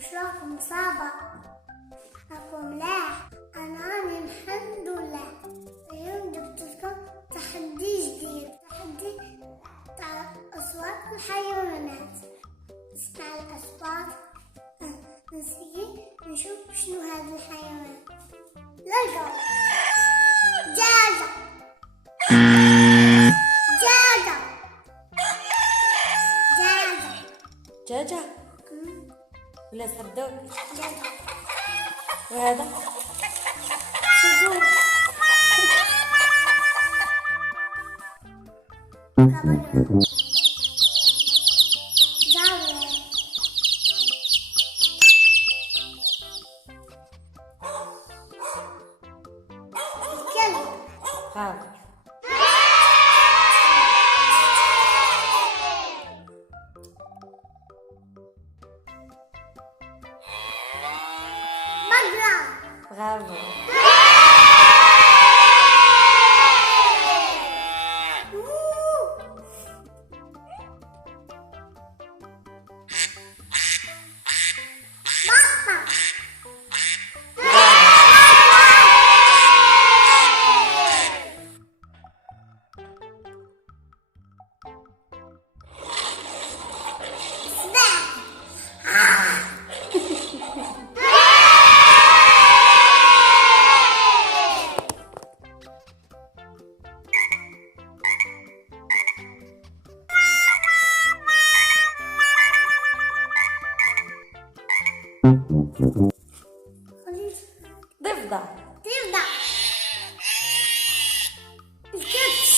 شلونكم صابة؟ أكون ملاح. أنا راني الحمد لله. اليوم جبت لكم تحدي جديد، تحدي تاع أصوات الحيوانات. نسمع الأصوات، نسيي نشوف شنو هذا الحيوان. لقوا دجاجة دجاجة دجاجة دجاجة ولا صدوق؟ دجاجة وهذا صدوق. كبرنا زاوية. الكلب حاضر. بقرة برافو. بطة سباع. ضفدع. تبدأ الكبش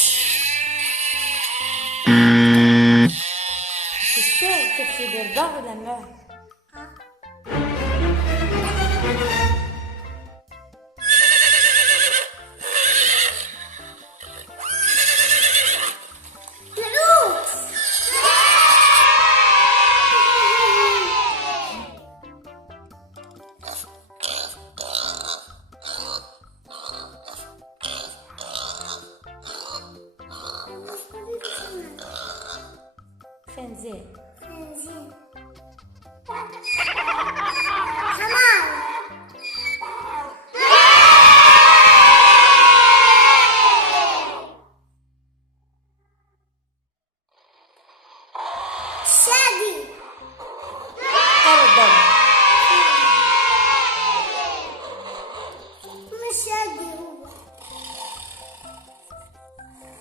كشاف كيف يدير ضغط ولا ملح؟ العود خنزير. خنزير. حمار شادي قردب. مش شادي هو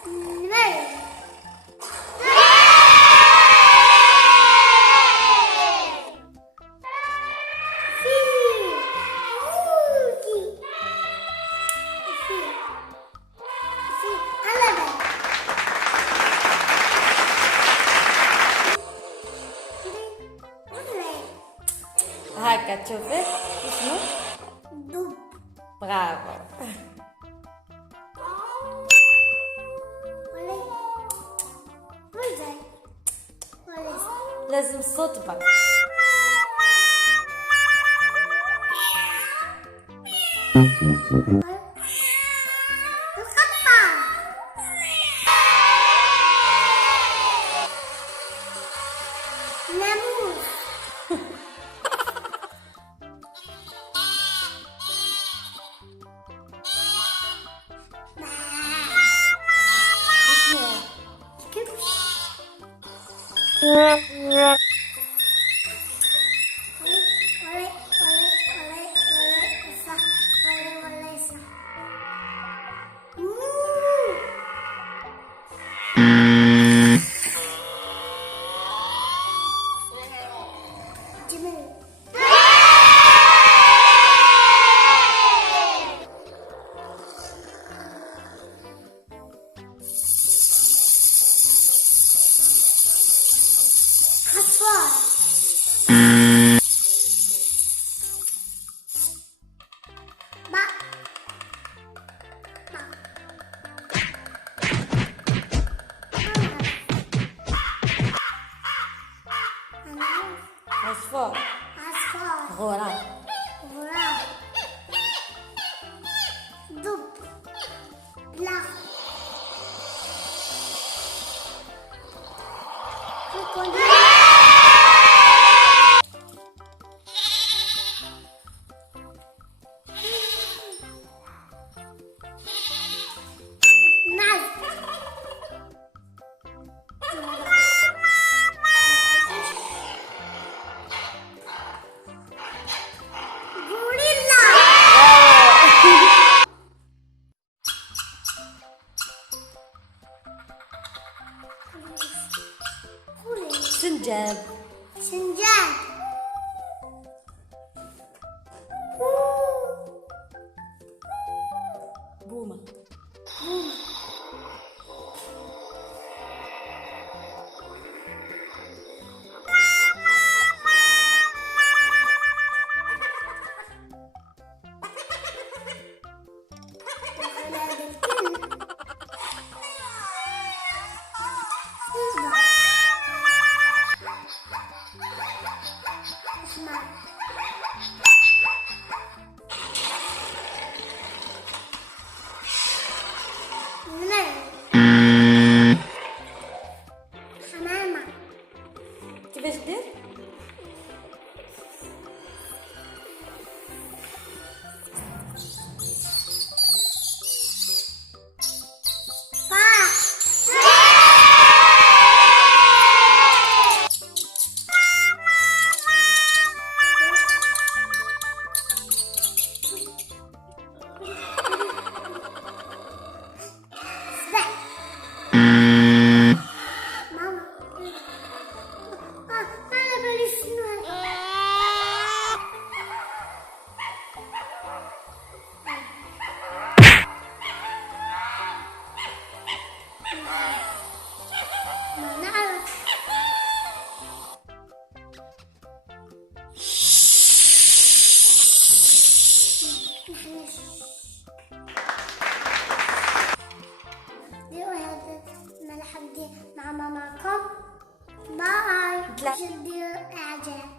نمر فيل موكي فيل قلبة هكا تشوفي اسمه؟ دب برافو. لازم الصوت بقى. القطة ناموس اسمه كبش عصفور. عصفور غراب. غراب دب بلاخ كروكوديل سنجاب. سنجاب. بومة. وخلال الكل. اسمع. حمامة. كيفاش دير؟ مع ماماكم. باي. لا. جدي اعجاب.